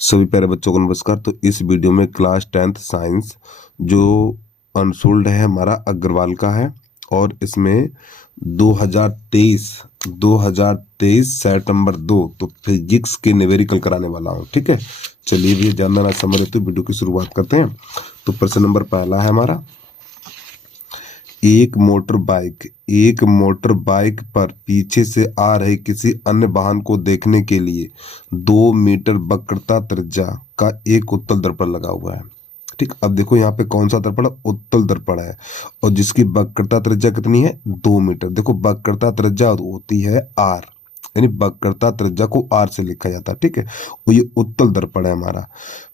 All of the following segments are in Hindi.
सभी प्यारे बच्चों को नमस्कार। तो इस वीडियो में क्लास 10th साइंस जो अनसोल्ड है हमारा अग्रवाल का है और इसमें 2023 सेट नंबर 2 तो फिजिक्स के न्यूमेरिकल कराने वाला हूँ। ठीक है, चलिए भी जानना ना समझ तो वीडियो की शुरुआत करते हैं। तो प्रश्न नंबर पहला है हमारा, एक मोटर बाइक पर पीछे से आ रहे किसी अन्य वाहन को देखने के लिए 2 मीटर वक्रता त्रिज्या का एक उत्तल दर्पण लगा हुआ है। ठीक, अब देखो यहाँ पे कौन सा दर्पण, उत्तल दर्पण है और जिसकी वक्रता त्रिज्या कितनी है, 2 मीटर। देखो वक्रता त्रिज्या होती है आर, यानी वक्रता त्रिज्या को आर से लिखा जाता है। ठीक है, और ये उत्तल दर्पण है हमारा।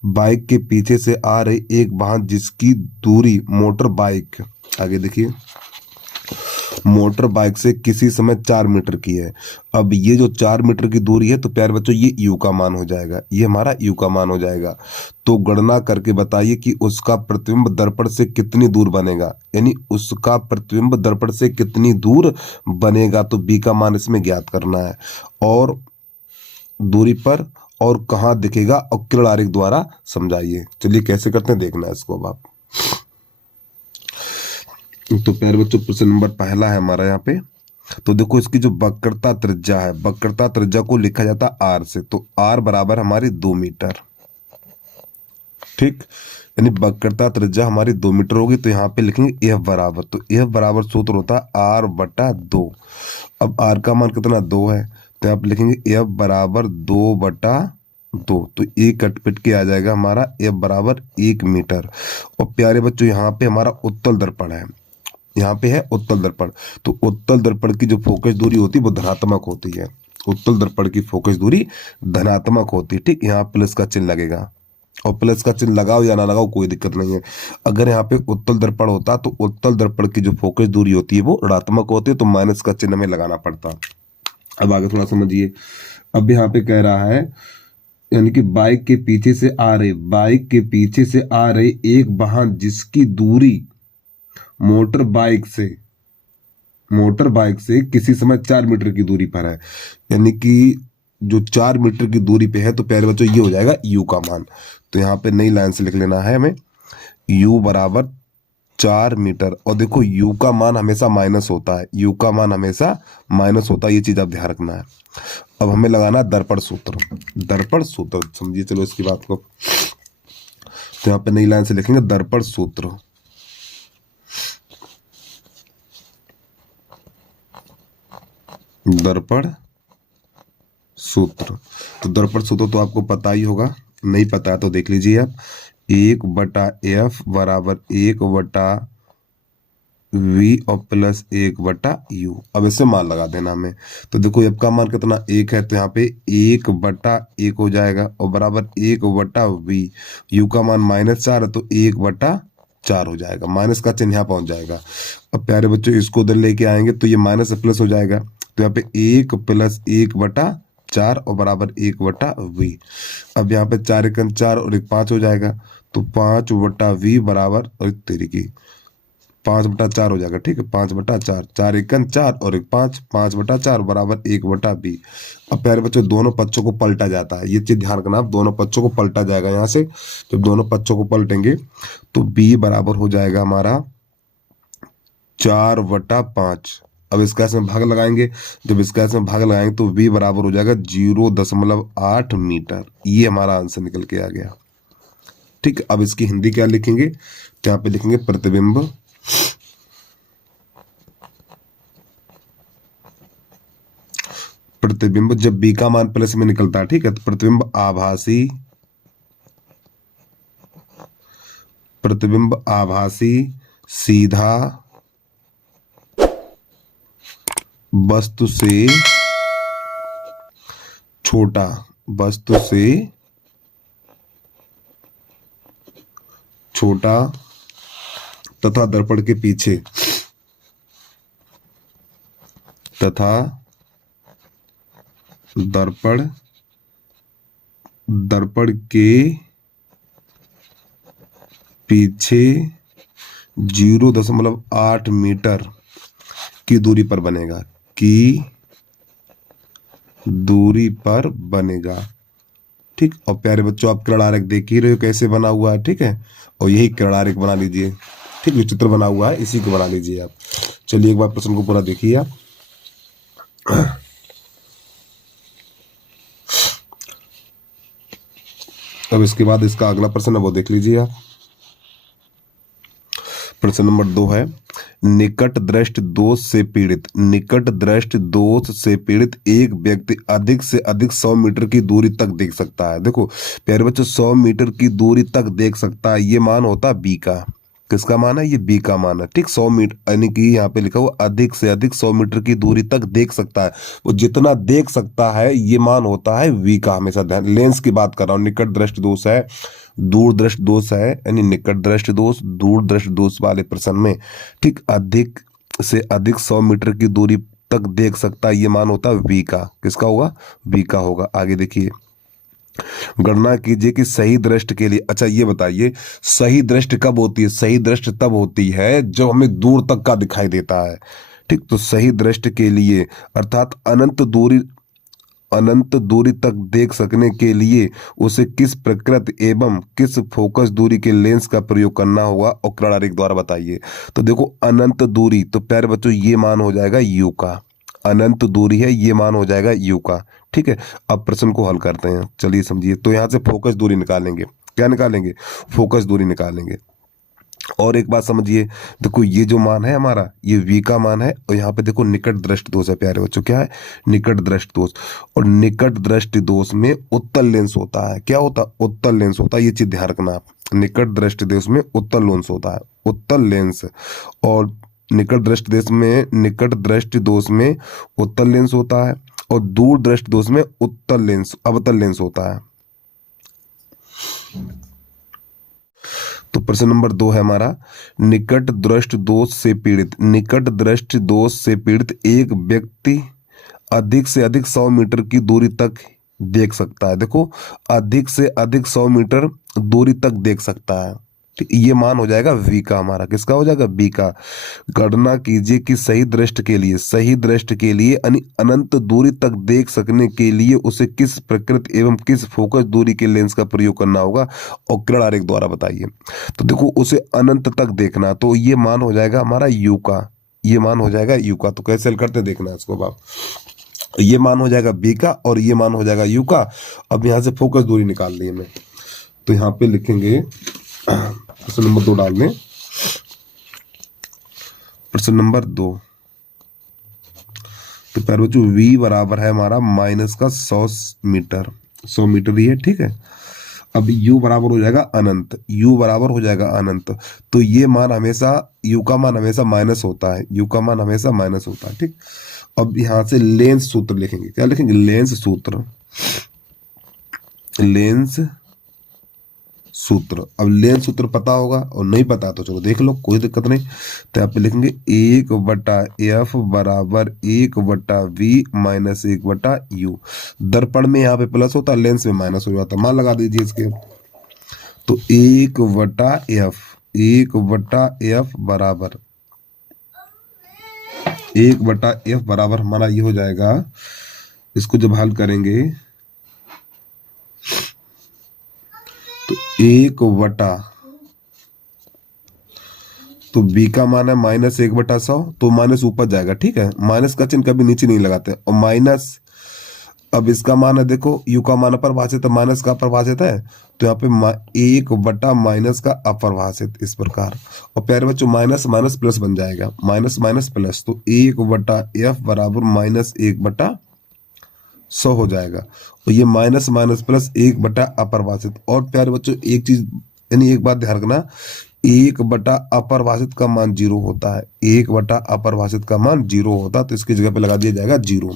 बाइक के पीछे से आ रहे एक वाहन जिसकी दूरी मोटर बाइक, आगे देखिए, मोटर बाइक से किसी समय 4 मीटर की है। अब ये जो 4 मीटर की दूरी है तो प्यारे बच्चों ये यू का मान हो जाएगा, ये हमारा यू का मान हो जाएगा। तो गणना करके बताइए कि उसका प्रतिबिंब दर्पण से कितनी दूर बनेगा, यानी उसका प्रतिबिंब दर्पण से कितनी दूर बनेगा। तो बी का मान इसमें ज्ञात करना है और दूरी पर और कहाँ दिखेगा और किरण आरेख द्वारा समझाइए। चलिए कैसे करते हैं देखना है इसको अब आप। तो प्यारे बच्चों प्रश्न नंबर पहला है हमारा यहाँ पे। तो देखो इसकी जो वक्रता त्रिज्या है, वक्रता त्रिज्या को लिखा जाता है आर से, तो आर बराबर हमारी 2 मीटर। ठीक, यानी वक्रता त्रिज्या हमारी 2 मीटर होगी। तो यहाँ पे लिखेंगे एफ बराबर, तो एफ बराबर सूत्र होता है आर बटा 2। अब आर का मान कितना, 2 है, तो यहाँ पे लिखेंगे एफ बराबर 2/2। तो एक कट पिट के आ जाएगा हमारा एफ बराबर 1 मीटर। और प्यारे बच्चों यहाँ पे हमारा उत्तल दर्पण है, यहाँ पे है उत्तल दर्पण। तो उत्तल दर्पण की जो फोकस दूरी होती है वो धनात्मक होती है। उत्तल दर्पण की फोकस दूरी धनात्मक होती है। ठीक, यहाँ प्लस का चिन्ह लगेगा और प्लस का चिन्ह लगाओ या ना लगाओ कोई दिक्कत नहीं है। अगर यहाँ पे उत्तल दर्पण होता तो उत्तल दर्पण की जो फोकस दूरी होती है वो ऋणात्मक होती है, तो माइनस का चिन्ह हमें लगाना पड़ता। अब आगे थोड़ा समझिए। अब यहाँ पे कह रहा है, यानी कि बाइक के पीछे से आ रहे एक वाहन जिसकी दूरी मोटर बाइक से किसी समय 4 मीटर की दूरी पर है, यानी कि जो 4 मीटर की दूरी पे है, तो प्यारे बच्चों ये हो जाएगा यू का मान। तो यहाँ पे नई लाइन से लिख लेना है हमें, यू बराबर 4 मीटर। और देखो यू का मान हमेशा माइनस होता है, यू का मान हमेशा माइनस होता है, ये चीज आप ध्यान रखना है। अब हमें लगाना है दर्पण सूत्र समझिए। चलो इसकी बात को, तो यहाँ पे नई लाइन से लिखेंगे दर्पण सूत्र। तो दर्पण सूत्र तो आपको पता ही होगा, नहीं पता है तो देख लीजिए आप। 1/f बराबर 1/v और प्लस 1/u। अब इससे मान लगा देना हमें। तो देखो f का मान कितना, 1 है, तो यहाँ पे 1/1 हो जाएगा और बराबर 1/v। u का मान -4 है तो 1/4 हो जाएगा, माइनस का चिन्ह यहाँ पहुंच जाएगा। अब प्यारे बच्चों इसको उधर लेके आएंगे तो ये माइनस से प्लस हो जाएगा, तो यहाँ पे 1 + 1/4 और बराबर 1/v। अब यहाँ पे 4 × 4 और 1 5 हो जाएगा, तो 5/v बराबर, और तेरी की 5/4 हो जाएगा। ठीक है, 5/4, 4 × 4 और 1 5, 5/4 बराबर 1/b। अब प्यारे बच्चों दोनों पक्षों को पलटा जाता है, ये चीज ध्यान रखना, आप दोनों पक्षों को पलटा जाएगा यहाँ से। जब दोनों पक्षों को पलटेंगे तो b बराबर हो जाएगा हमारा 4/5। अब इसका इसमें भाग लगाएंगे, जब इसका इसमें भाग लगाएंगे तो v बराबर हो जाएगा 0.8 मीटर। ये हमारा आंसर निकल के आ गया। ठीक, अब इसकी हिंदी क्या लिखेंगे, तो यहाँ पे लिखेंगे प्रतिबिंब जब b का मान प्लस में निकलता है, ठीक है, तो प्रतिबिंब आभासी सीधा वस्तु से छोटा तथा दर्पण के पीछे दर्पण के पीछे 0.8 मीटर की दूरी पर बनेगा, ठीक। और प्यारे बच्चों आप किरण आरेख देख ही रहे हो कैसे बना हुआ है, ठीक है। और यही किरण आरेख बना लीजिए, ठीक। जो चित्र बना हुआ है इसी को बना लीजिए आप। चलिए एक बार प्रश्न को पूरा देखिए आप। अब इसके बाद इसका अगला प्रश्न है वो देख लीजिए आप। प्रश्न नंबर 2 है, निकट दृष्टि दोष से पीड़ित, निकट दृष्टि दोष से पीड़ित एक व्यक्ति अधिक से अधिक 100 मीटर की दूरी तक देख सकता है। देखो प्यारे बच्चों 100 मीटर की दूरी तक देख सकता है, ये मान होता है बी का। किसका मान है? ये बी का मान है, ठीक। 100 मीटर यानी कि यहाँ पे लिखा हुआ अधिक से अधिक 100 मीटर की दूरी तक देख सकता है। वो जितना देख सकता है ये मान होता है वी का। हमेशा ध्यान, लेंस की बात कर रहा हूँ। निकट दृष्टि दोष है, दूर दृष्टि दोष है, यानी निकट दृष्टि दोष दूर दृष्टि दोष वाले प्रश्न में, ठीक, अधिक से अधिक 100 मीटर की दूरी तक देख सकता है, ये मान होता है वी का। किसका होगा? वी का होगा। आगे देखिए, गणना कीजिए कि सही दृष्टि के लिए। अच्छा ये बताइए सही दृष्टि कब होती है? सही दृष्टि तब होती है जब हमें दूर तक का दिखाई देता है, ठीक। तो सही दृष्टि के लिए अर्थात अनंत दूरी तक देख सकने के लिए उसे किस प्रकृति एवं किस फोकस दूरी के लेंस का प्रयोग करना होगा और किरण आरेख द्वारा बताइए। तो देखो अनंत दूरी, तो प्यारे बच्चों ये मान हो जाएगा यू का। अनंत दूरी है, ये मान हो जाएगा यू का, ठीक है। अब प्रश्न को हल करते हैं, चलिए समझिए। तो यहाँ से फोकस दूरी निकालेंगे। क्या निकालेंगे? फोकस दूरी निकालेंगे। और एक बात समझिए, देखो ये जो मान है हमारा ये v का मान है, और यहाँ पे देखो निकट दृष्टि दोष है प्यारे बच्चों। क्या है? निकट दृष्टि दोष। और निकट दृष्टि दोष में उत्तल लेंस होता है। क्या होता है? उत्तल लेंस होता है। ये चीज ध्यान रखना आप। निकट दृष्टि दोष में उत्तल लेंस होता है, उत्तल लेंस। और निकट दृष्टि दोष में, निकट दृष्टि दोष में उत्तल लेंस होता है, और दूर दृष्टि दोष में उत्तल लेंस अवतल लेंस होता है। तो प्रश्न नंबर 2 है हमारा, निकट दृष्टि दोष से पीड़ित, निकट दृष्टि दोष से पीड़ित एक व्यक्ति अधिक से अधिक 100 मीटर की दूरी तक देख सकता है। देखो अधिक से अधिक 100 मीटर दूरी तक देख सकता है, ठीक। ये मान हो जाएगा वी का हमारा। किसका हो जाएगा? बी का। गणना कीजिए कि सही दृष्टि के लिए, सही दृष्टि के लिए यानी अनंत दूरी तक देख सकने के लिए उसे किस प्रकृति एवं किस फोकस दूरी के लेंस का प्रयोग करना होगा और किरण आरेख द्वारा बताइए। तो देखो उसे अनंत तक देखना, तो ये मान हो जाएगा हमारा यू का। ये मान हो जाएगा यू का। तो कैसे हल करते देखना है इसको आप। ये मान हो जाएगा बी का और ये मान हो जाएगा यू का। अब यहाँ से फोकस दूरी निकाल ली हमें, तो यहाँ पे लिखेंगे प्रश्न नंबर 2 डाल दें। प्रश्न नंबर 2, तो प्यारे बच्चों v बराबर है हमारा माइनस का 100 मीटर, 100 मीटर ही है, ठीक है। अब u बराबर हो जाएगा अनंत, u बराबर हो जाएगा अनंत। तो ये मान हमेशा, u का मान हमेशा माइनस होता है, u का मान हमेशा माइनस होता है, ठीक। अब यहां से लेंस सूत्र लिखेंगे। क्या लिखेंगे? लेंस सूत्र, लेंस सूत्र। अब लेंस सूत्र पता होगा और नहीं पता तो चलो देख लो, कोई दिक्कत नहीं। तो यहाँ पे लिखेंगे 1/f बराबर 1/v माइनस 1/u। दर्पण में यहाँ पे प्लस होता है, लेंस में माइनस हो जाता है। मान लगा दीजिए इसके। तो 1/f, 1/f बराबर 1/f बराबर हमारा ये हो जाएगा, इसको जब हल करेंगे तो 1/, तो b का मान है माइनस 1/100, तो माइनस ऊपर जाएगा, ठीक है। माइनस का चिन्ह कभी नीचे नहीं लगाते। और माइनस, अब इसका मान है देखो u का मान अपरिभाषित है, माइनस का अपरिभाषित है, तो यहाँ पे 1/ माइनस का अपरिभाषित, इस प्रकार। और प्यारे बच्चों माइनस माइनस प्लस बन जाएगा, माइनस माइनस प्लस, तो 1/f बराबर माइनस 1/100 हो जाएगा। और ये माइनस माइनस प्लस 1/ अपरिभाषित। और प्यारे बच्चों एक चीज, यानी एक बात ध्यान रखना, 1/ अपरिभाषित का मान 0 होता है, 1/ अपरिभाषित का मान 0 होता है, तो इसकी जगह पे लगा दिया जाएगा 0।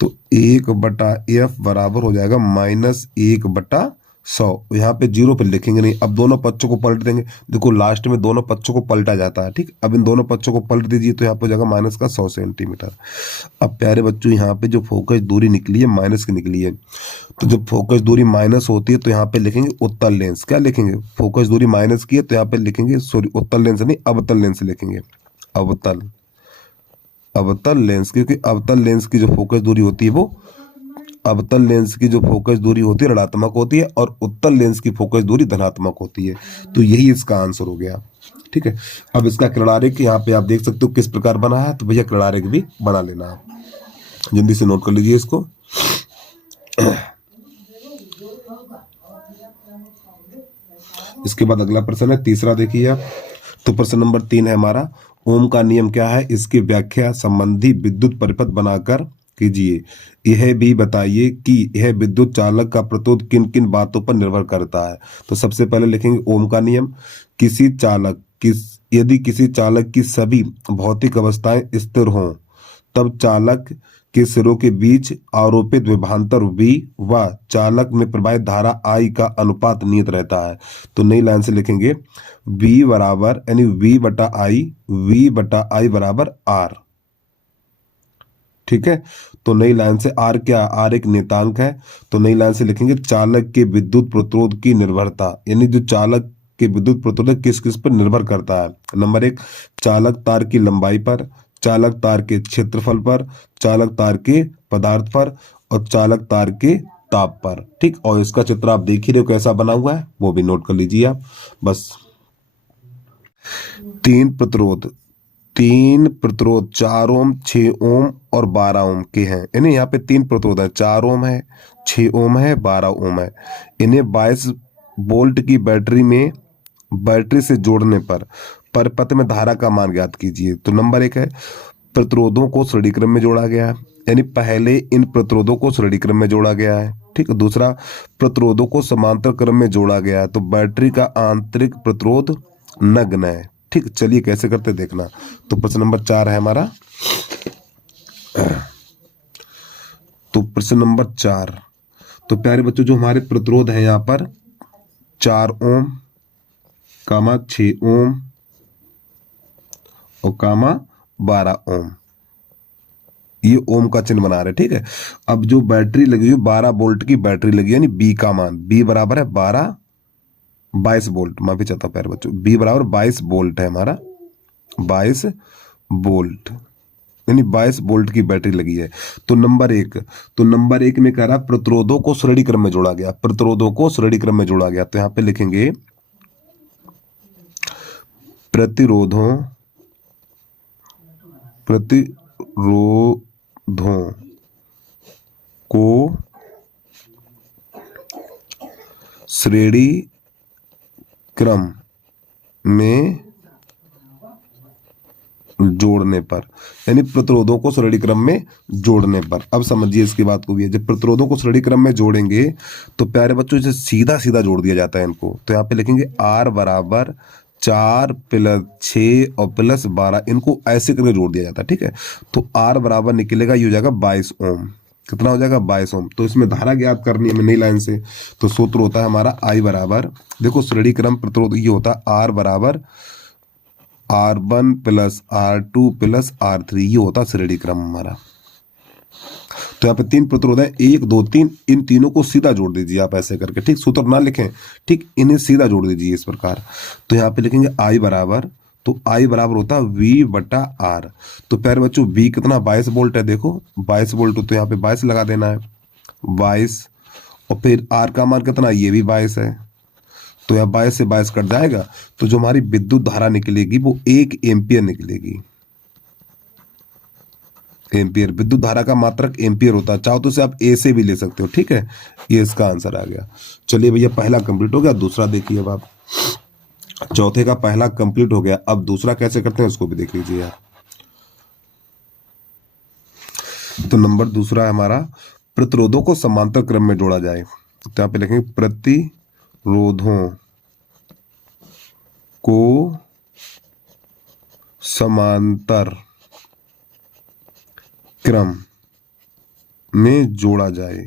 तो 1/f बराबर हो जाएगा माइनस 1/100। यहाँ पे 0 पे लिखेंगे नहीं, अब दोनों पक्षों को पलट देंगे। देखो लास्ट में दोनों पक्षों को पलटा जाता है, ठीक। अब इन दोनों पक्षों को पलट दीजिए, तो यहाँ पे हो जाएगा माइनस का 100 सेंटीमीटर। अब प्यारे बच्चों यहाँ पे जो फोकस दूरी निकली है माइनस की निकली है, तो जब फोकस दूरी माइनस होती है तो यहाँ पे लिखेंगे उत्तल लेंस। क्या लिखेंगे? फोकस दूरी माइनस की है तो यहाँ पे लिखेंगे, सॉरी उत्तल लेंस नहीं अवतल लेंस लिखेंगे, अवतल लेंस, क्योंकि अवतल लेंस की जो फोकस दूरी होती है वो अवतल लेंस की जो फोकस दूरी होती है ऋणात्मक होती है और उत्तल लेंस की फोकस दूरी धनात्मक होती है। तो यही इसका आंसर हो गया। ठीक है, अब इसका किरणारेख यहाँ पे आप देख सकते हो किस प्रकार बना है, तो भैया किरणारेख भी बना लेना आप, जल्दी से नोट कर लीजिए इसको। इसके बाद अगला प्रश्न है तीसरा, देखिए आप। तो प्रश्न नंबर 3 है हमारा, ओम का नियम क्या है, इसकी व्याख्या संबंधी विद्युत परिपथ बनाकर कीजिए। यह भी बताइए कि यह विद्युत चालक का प्रतिरोध किन किन बातों पर निर्भर करता है। तो सबसे पहले लिखेंगे ओम का नियम। यदि किसी चालक की सभी भौतिक अवस्थाएं स्थिर हों तब चालक के सिरों के बीच आरोपित विभवांतर V व चालक में प्रवाहित धारा I का अनुपात नियत रहता है। तो नई लाइन से लिखेंगे V बराबर यानी V बटा I बराबर R। ठीक है, तो नई लाइन से R क्या, R एक नियतांक है। तो नई लाइन से लिखेंगे चालक के विद्युत प्रतिरोध की निर्भरता, यानी जो चालक के विद्युत प्रतिरोध किस किस पर निर्भर करता है। नंबर 1, चालक तार की लंबाई पर, चालक तार के क्षेत्रफल पर, चालक तार के पदार्थ पर और चालक तार के ताप पर। ठीक, और इसका चित्र आप देख ही रहे हो कैसा बना हुआ है, वो भी नोट कर लीजिए आप बस। तीन प्रतिरोध 4 ओम, 6 ओम और 12 ओम के हैं। यानी यहाँ पे 3 प्रतिरोध है, 4 ओम है, 6 ओम है, 12 ओम है। इन्हें 22 वोल्ट की बैटरी से जोड़ने पर परिपथ में धारा का मान ज्ञात कीजिए। तो नंबर 1 है, प्रतिरोधों को श्रेणी क्रम में जोड़ा गया है, यानी पहले इन प्रतिरोधों को श्रेणी क्रम में जोड़ा गया है। ठीक, दूसरा, प्रतिरोधों को समांतर क्रम में जोड़ा गया है। तो बैटरी का आंतरिक प्रतिरोध नगण्य है। ठीक, चलिए कैसे करते देखना। तो प्रश्न नंबर 4 है हमारा। तो प्रश्न नंबर 4, तो प्यारे बच्चों जो हमारे प्रतिरोध है यहाँ पर 4 ओम, 6 ओम और 12 ओम, ये ओम का चिन्ह बना रहे। ठीक है, अब जो बैटरी लगी हुई 12 वोल्ट की बैटरी लगी, यानी बी का मान, बी बराबर है 22 वोल्ट, माफी चाहता हूं प्यारे बच्चों, बी बराबर 22 वोल्ट है हमारा, 22 वोल्ट, यानी 22 वोल्ट की बैटरी लगी है। तो नंबर 1 में कह रहा प्रतिरोधों को श्रेणी क्रम में जोड़ा गया, प्रतिरोधों को श्रेणी क्रम में जोड़ा गया। तो यहां पे लिखेंगे प्रतिरोधों को श्रेणी क्रम में जोड़ने पर, यानी प्रतिरोधों को श्रेणी क्रम में जोड़ने पर। अब समझिए इसकी बात को भी है, जब प्रतिरोधों को श्रेणी क्रम में जोड़ेंगे तो प्यारे बच्चों इसे सीधा सीधा जोड़ दिया जाता है इनको। तो यहाँ पे लिखेंगे R बराबर 4 + 6 और +12, इनको ऐसे करके जोड़ दिया जाता है। ठीक है, तो R बराबर निकलेगा, ये हो जाएगा 22 ओम। कितना हो जाएगा, 22 ओम। तो इसमें धारा ज्ञात करनी है नई लाइन से। तो सूत्र होता है हमारा I बराबर, देखो श्रेणी क्रम प्रतिरोध ये होता है R बराबर R1 + R2 + R3, ये होता श्रेणी क्रम हमारा। तो यहाँ पे 3 प्रतिरोध है, 1 2 3, इन तीनों को सीधा जोड़ दीजिए आप ऐसे करके। ठीक, सूत्र ना लिखें, ठीक, इन्हें सीधा जोड़ दीजिए इस प्रकार। तो यहाँ पे लिखेंगे I बराबर, तो I बराबर होता है V बटा R। तो प्यारे बच्चों V कितना, 22 वोल्ट है, देखो 22 वोल्ट, तो यहाँ पे 22 लगा देना है, 22, और फिर R का मान कितना, ये भी 22 है। तो यहाँ 22 से 22 कट जाएगा, तो जो हमारी विद्युत धारा निकलेगी वो 1 एम्पियर निकलेगी। एम्पियर, विद्युत धारा का मात्रक एम्पियर होता है, चाहो तो इसे आप ए से भी ले सकते हो। ठीक है, ये इसका आंसर आ गया। चलिए भैया पहला कंप्लीट हो गया, दूसरा देखिए अब आप। चौथे का पहला कंप्लीट हो गया, अब दूसरा कैसे करते हैं उसको भी देख लीजिए आप। तो नंबर दूसरा है हमारा, प्रतिरोधों को समांतर क्रम में जोड़ा जाए। तो यहाँ पे लिखेंगे प्रतिरोधों को समांतर क्रम में जोड़ा जाए,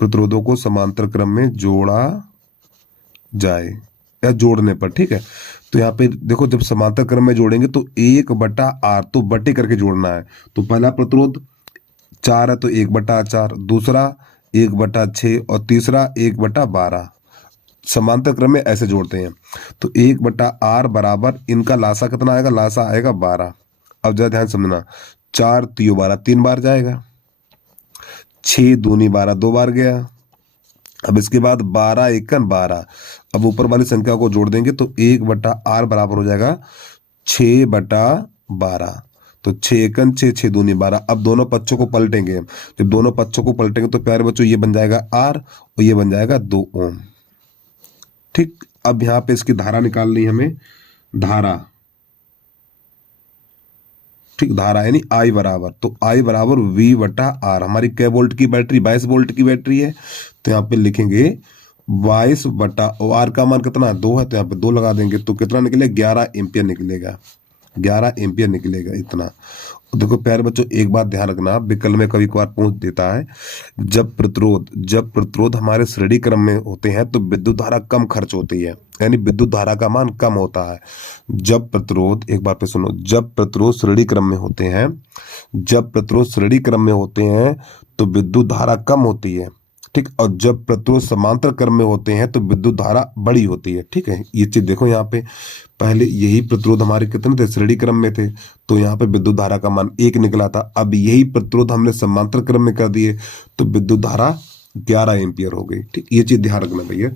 प्रतिरोधों को समांतर क्रम में जोड़ा जाए या जोड़ने पर। ठीक है, तो यहाँ पे देखो जब समांतर क्रम में जोड़ेंगे तो 1/R, तो बटे करके जोड़ना है। तो पहला प्रतिरोध 4 है तो 1/4, दूसरा 1/6 और तीसरा 1/12। समांतर क्रम में ऐसे जोड़ते हैं। तो 1/R बराबर इनका लासा कितना आएगा, लासा आएगा 12। अब जरा ध्यान समझना, 4 × 12, 3 बार जाएगा, 6 दूनी 12, 2 बार गया। अब इसके बाद 12 एकन 12, अब ऊपर वाली संख्या को जोड़ देंगे तो 1/r बराबर हो जाएगा 6/12। तो 6 एकन 6, 6 दूनी 12। अब दोनों पक्षों को पलटेंगे हम। जब दोनों पक्षों को पलटेंगे तो प्यारे बच्चों ये बन जाएगा r और ये बन जाएगा 2 ओम। ठीक, अब यहाँ पे इसकी धारा निकालनी है हमें, धारा, ठीक, धारा यानी I बराबर, तो I बराबर V/R। हमारी कै वोल्ट की बैटरी, 22 वोल्ट की बैटरी है, तो यहाँ पे लिखेंगे 22 बटा, और R का मान कितना 2 है, तो यहाँ पे 2 लगा देंगे, तो कितना निकलेगा 11 एम्पियर निकलेगा, 11 एम्पियर निकलेगा इतना। देखो प्यारे बच्चों एक बात ध्यान रखना, विकल्प में कभी कभार पूछ देता है, जब प्रतिरोध हमारे श्रेणी क्रम में होते हैं तो विद्युत धारा कम खर्च होती है, यानी विद्युत धारा का मान कम होता है। जब प्रतिरोध, एक बार पे सुनो, जब प्रतिरोध श्रेणी क्रम में होते हैं, जब प्रतिरोध श्रेणी क्रम में होते हैं तो विद्युत धारा कम होती है, ठीक, और जब प्रतिरोध समांतर क्रम में होते हैं तो विद्युत धारा बड़ी होती है। ठीक है, ये चीज देखो यहाँ पे, पहले यही प्रतिरोध हमारे कितने थे, श्रेणी क्रम में थे, तो यहाँ पे विद्युत धारा का मान 1 निकला था। अब यही प्रतिरोध हमने समांतर क्रम में कर दिए तो विद्युत धारा 11 एम्पियर हो गई। ठीक, ये चीज ध्यान रखना भैया।